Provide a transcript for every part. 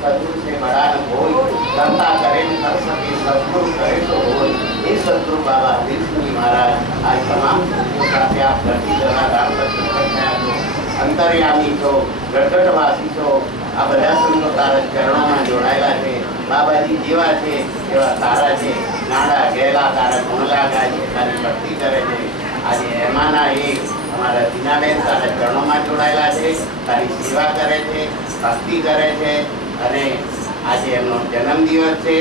सदगुरु से बड़ा न कोई, करता करे न कर सके, सदगुरु करे तो होई। ये सदगुरु बाबा दिलसुनी महाराज आज तमाम सदगुरु का त्याग करती जगह राम तो अंतर्यामी छो, गढ़गढ़वासी छो, आ બધા સંતો તારા ચરણોમાં જોડાયેલા છે। બાબાજી જેવા છે એવા તારા છે, નાડા ગેલા તારા ગુણલા ગાય છે, તારી ભક્તિ કરે છે। આજે એમાંના એક અમારા દીનાબેન તારા ચરણોમાં જોડાયેલા છે, તારી સેવા કરે છે, ભક્તિ કરે છે અને આજે એમનો જન્મદિવસ છે।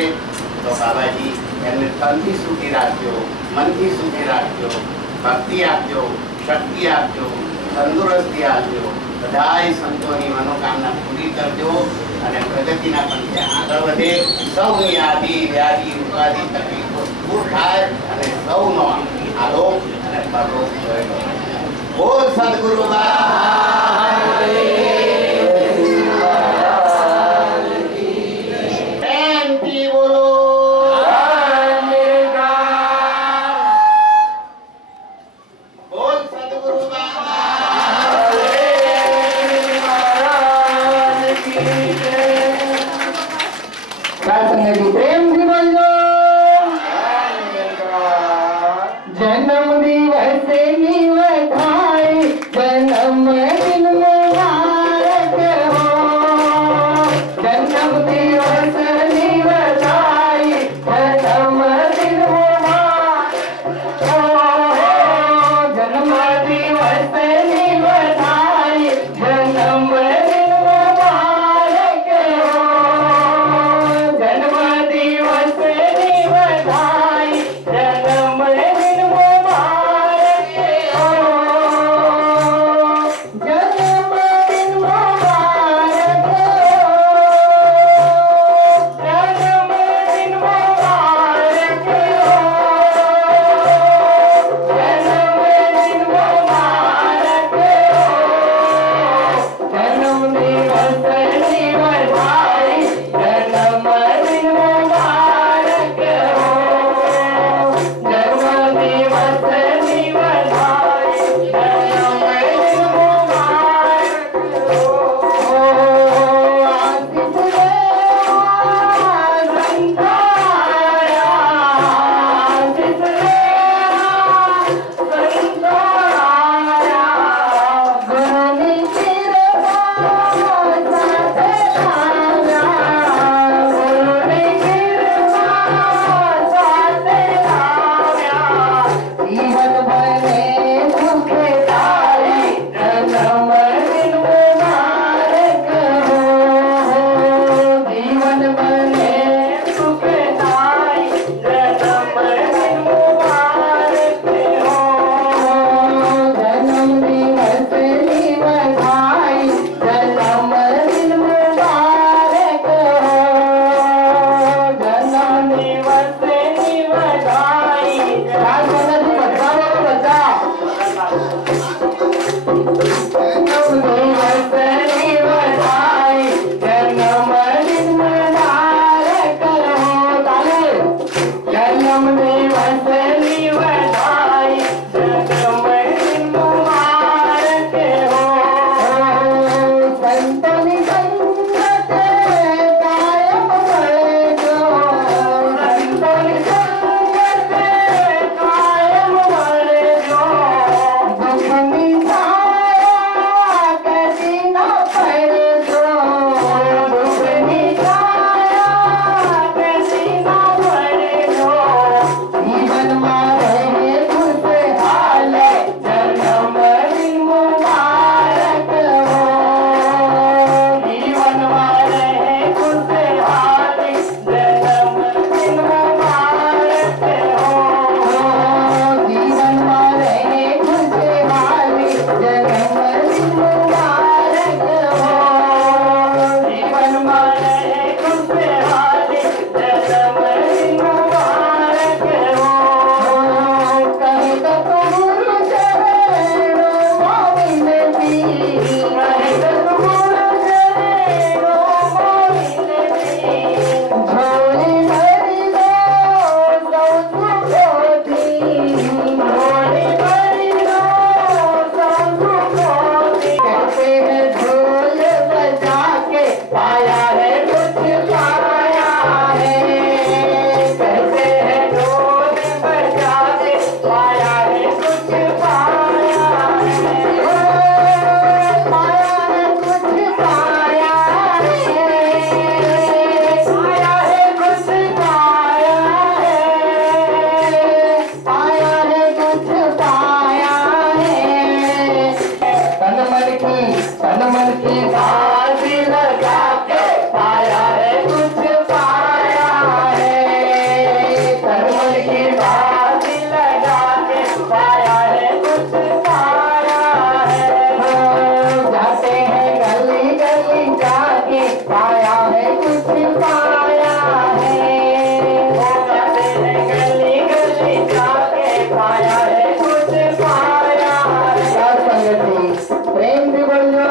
તો બાબાજી એમને તનથી સુખી રાખજો, મનથી સુખી રાખજો, ભક્તિ આપજો, શક્તિ આપજો, તંદુરસ્તી આપજો। બધાય સંતોની મનોકામના પૂરી કરજો અને પ્રગતિના પંથે આગળ વધે। સૌની આદિ વ્યાધિ ઉપાધિ તકલીફો દૂર થાય અને સૌનો આલોક અને પરલોક થયો। બોલ સદગુરુ कुछ पाया है, मैंने गली गली जाके पाया है, कुछ पाया है। साथ संगति प्रेम भी बोलो।